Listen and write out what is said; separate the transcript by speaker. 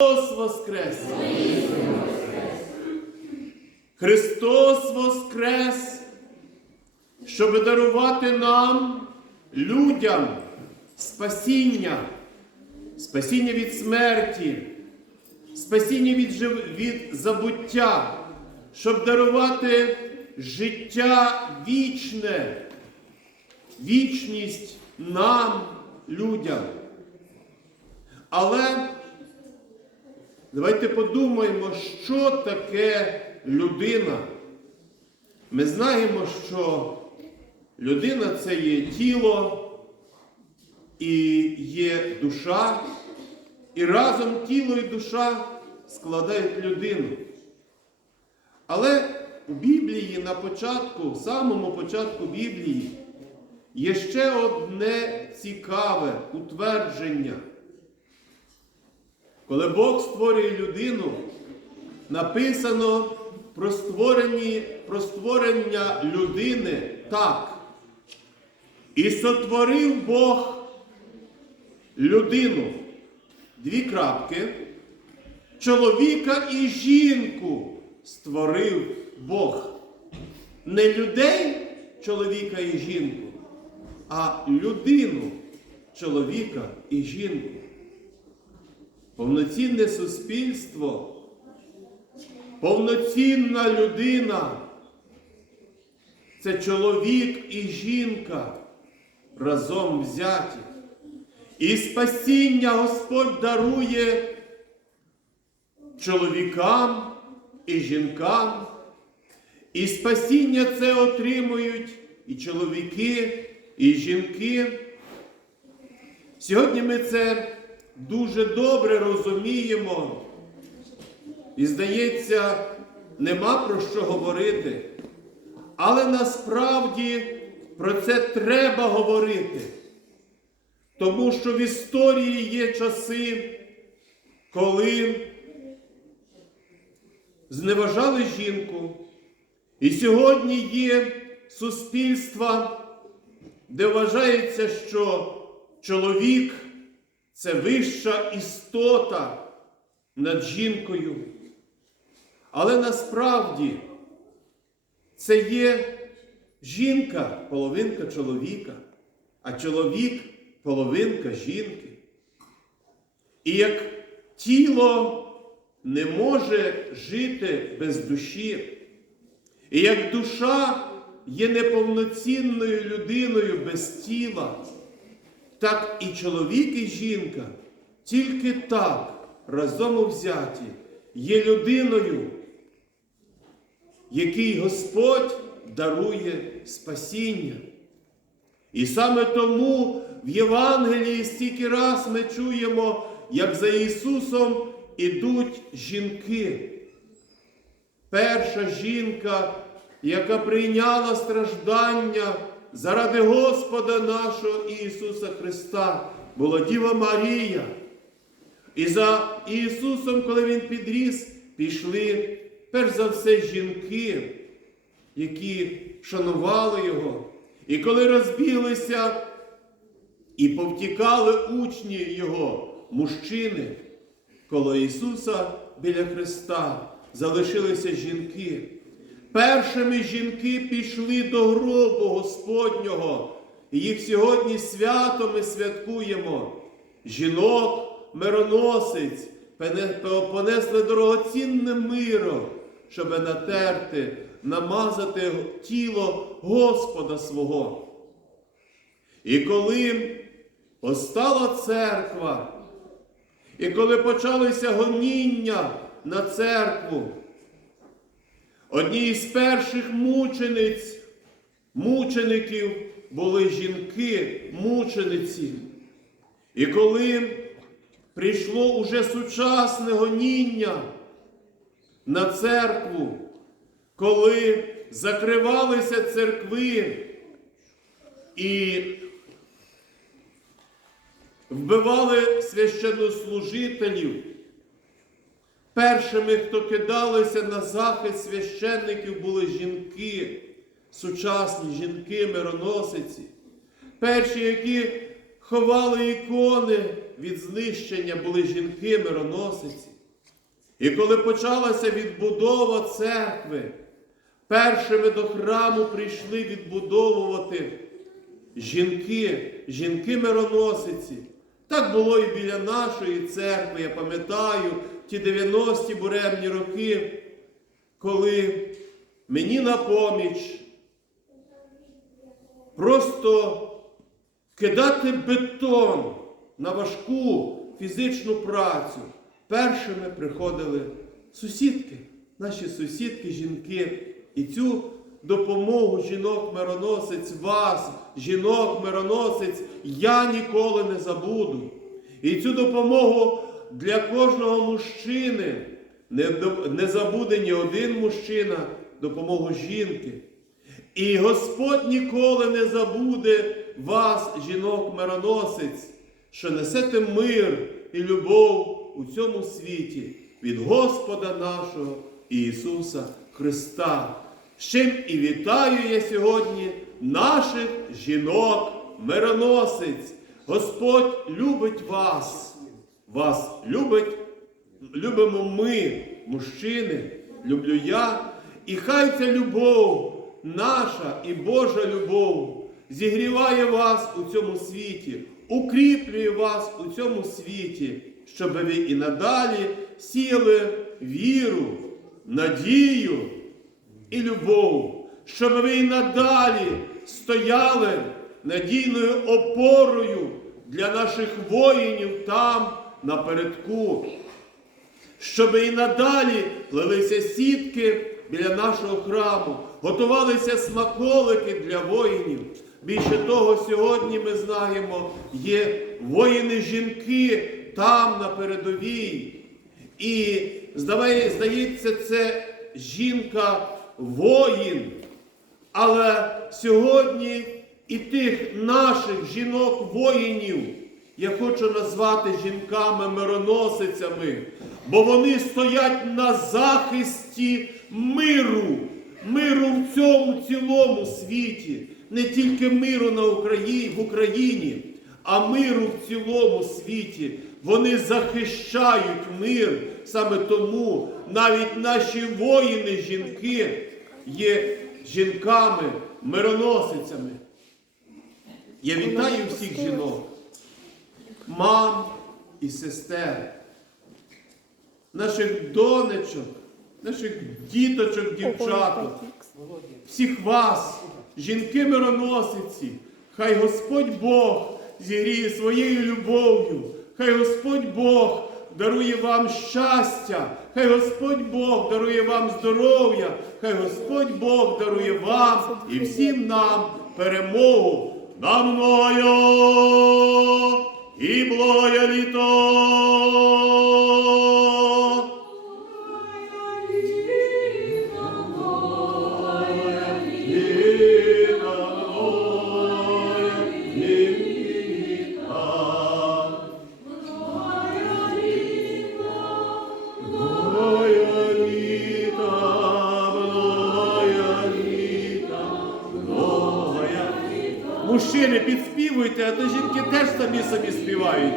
Speaker 1: Христос Воскрес! Христос Воскрес, щоб дарувати нам, людям, спасіння, спасіння від смерті, спасіння від, жив- від забуття, щоб дарувати життя вічне, вічність нам, людям. Але давайте подумаємо, що таке людина. Ми знаємо, що людина це є тіло і є душа, і разом тіло і душа складають людину. Але у Біблії на початку, в самому початку Біблії, є ще одне цікаве утвердження. Коли Бог створює людину, написано про, про створення людини так. І сотворив Бог людину. Дві крапки. Чоловіка і жінку створив Бог. Не людей, чоловіка і жінку, а людину, чоловіка і жінку. Повноцінне суспільство, повноцінна людина це чоловік і жінка разом взяті. І спасіння Господь дарує чоловікам і жінкам. І спасіння це отримують і чоловіки, і жінки. Сьогодні ми це дуже добре розуміємо. І здається, нема про що говорити. Але насправді про це треба говорити. Тому що в історії є часи, коли зневажали жінку. І сьогодні є суспільства, де вважається, що чоловік це вища істота над жінкою. Але насправді це є жінка, половинка чоловіка, а чоловік половинка жінки. І як тіло не може жити без душі, і як душа є неповноцінною людиною без тіла, так і чоловік і жінка тільки так разом взяті є людиною, який Господь дарує спасіння. І саме тому в Євангелії стільки раз ми чуємо, як за Ісусом ідуть жінки. Перша жінка, яка прийняла страждання заради Господа нашого Ісуса Христа, була Діва Марія. І за Ісусом, коли Він підріс, пішли перш за все жінки, які шанували Його. І коли розбіглися і повтікали учні Його, мужчини, коло Ісуса біля Христа залишилися жінки. Першими жінки пішли до гробу Господнього. І їх сьогодні свято ми святкуємо. Жінок, мироносець, понесли дорогоцінне миро, щоб натерти, намазати тіло Господа свого. І коли постала церква, і коли почалися гоніння на церкву, одні із перших мучениць, мучеників були жінки, мучениці. І коли прийшло уже сучасне гоніння на церкву, коли закривалися церкви і вбивали священнослужителів, першими, хто кидалися на захист священників, були жінки, сучасні жінки, мироносиці. Перші, які ховали ікони від знищення, були жінки, мироносиці. І коли почалася відбудова церкви, першими до храму прийшли відбудовувати жінки, жінки-мироносиці. Так було і біля нашої церкви. Я пам'ятаю ті 90-ті буремні роки, коли мені на поміч просто кидати бетон на важку фізичну працю. Першими приходили сусідки, наші сусідки, жінки. І цю допомогу жінок-мироносець, вас, жінок-мироносець, я ніколи не забуду. І цю допомогу для кожного мужчини не, не забуде ні один мужчина допомогу жінки. І Господь ніколи не забуде вас, жінок-мироносець, що несете мир і любов у цьому світі від Господа нашого Ісуса Христа. З чим і вітаю я сьогодні наших жінок-мироносець. Господь любить вас. Вас любить, любимо ми, мужчини, люблю я. І хай ця любов, наша і Божа любов, зігріває вас у цьому світі, укріплює вас у цьому світі, щоб ви і надалі сіяли віру, надію і любов, щоб ви і надалі стояли надійною опорою для наших воїнів там напередку, щоб і надалі плелися сітки біля нашого храму, готувалися смаколики для воїнів. Більше того, сьогодні ми знаємо, є воїни-жінки там на передовій. І здається, це жінка воїн. Але сьогодні і тих наших жінок-воїнів я хочу назвати жінками-мироносицями, бо вони стоять на захисті миру, миру в цьому цілому світі, не тільки миру на Україні, в Україні, а миру в цілому світі. Вони захищають мир. Саме тому навіть наші воїни, жінки, є жінками, мироносицями. Я вітаю всіх жінок, мам і сестер, наших донечок, наших діточок, дівчаток, всіх вас, жінки мироносиці, хай Господь Бог зігріє своєю любов'ю, хай Господь Бог дарує вам щастя, хай Господь Бог дарує вам здоров'я, хай Господь Бог дарує вам і всім нам перемогу. На мною і благое Мужчини, підспівуйте, а то жінки теж самі собі співають.